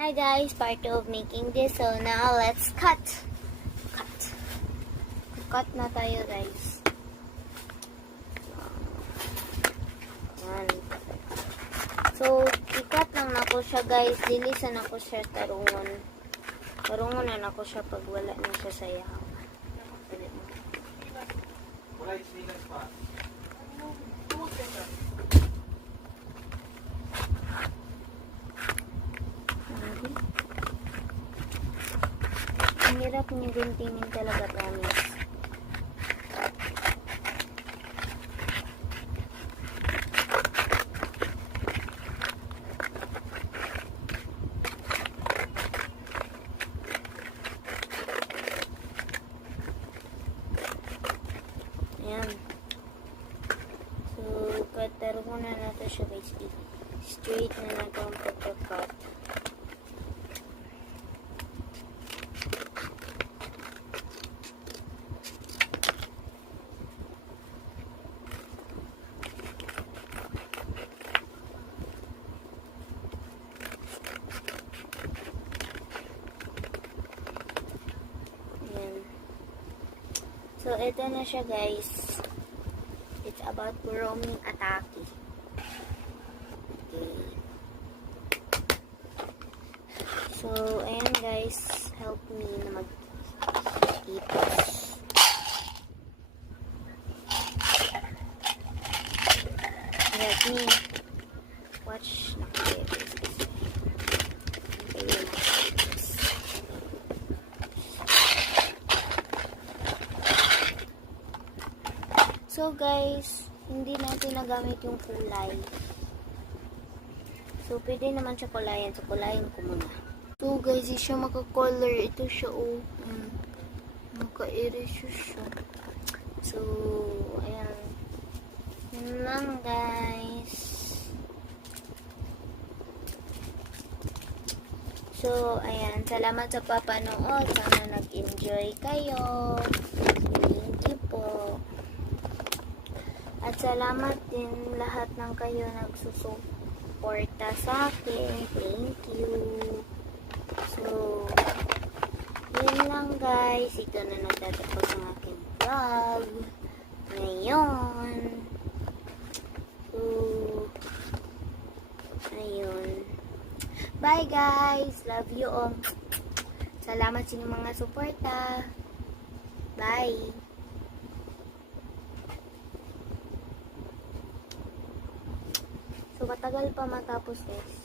Hi guys, part of making this. So now let's cut. Cut na tayo guys. Yan. So i-cut lang na ko siya guys. Dilisan ako siya tarungon. Tarungon na ako siya pag wala na siya sa yahaw. Ang hirap niya guntingin talaga, promise. Ayan. So, kataro ko na natin siya guys. Straight na natin ang pagka-cut. So, ito na siya guys. It's about roaming atake. Okay. So, ayan guys. Help me na mag-ipos. Let me watch. So guys, hindi natin nagamit yung kulay. So pwede naman siya kulayan. So kulayan ko muna. So guys, hindi siya maka-color. Ito siya oh. Maka-erase siya. So, ayan. Yun lang guys. So, ayan. Salamat sa papanood. Sana nag-enjoy kayo. Thank you po. At salamat din lahat ng kayo nagsusuporta sa akin. Thank you. So, yun lang guys. Ito na nagtatapos ang aking vlog. Ngayon. So, ayun. Bye guys. Love you all. Salamat sa inyong mga suporta. Bye. So, matagal pa matapos guys.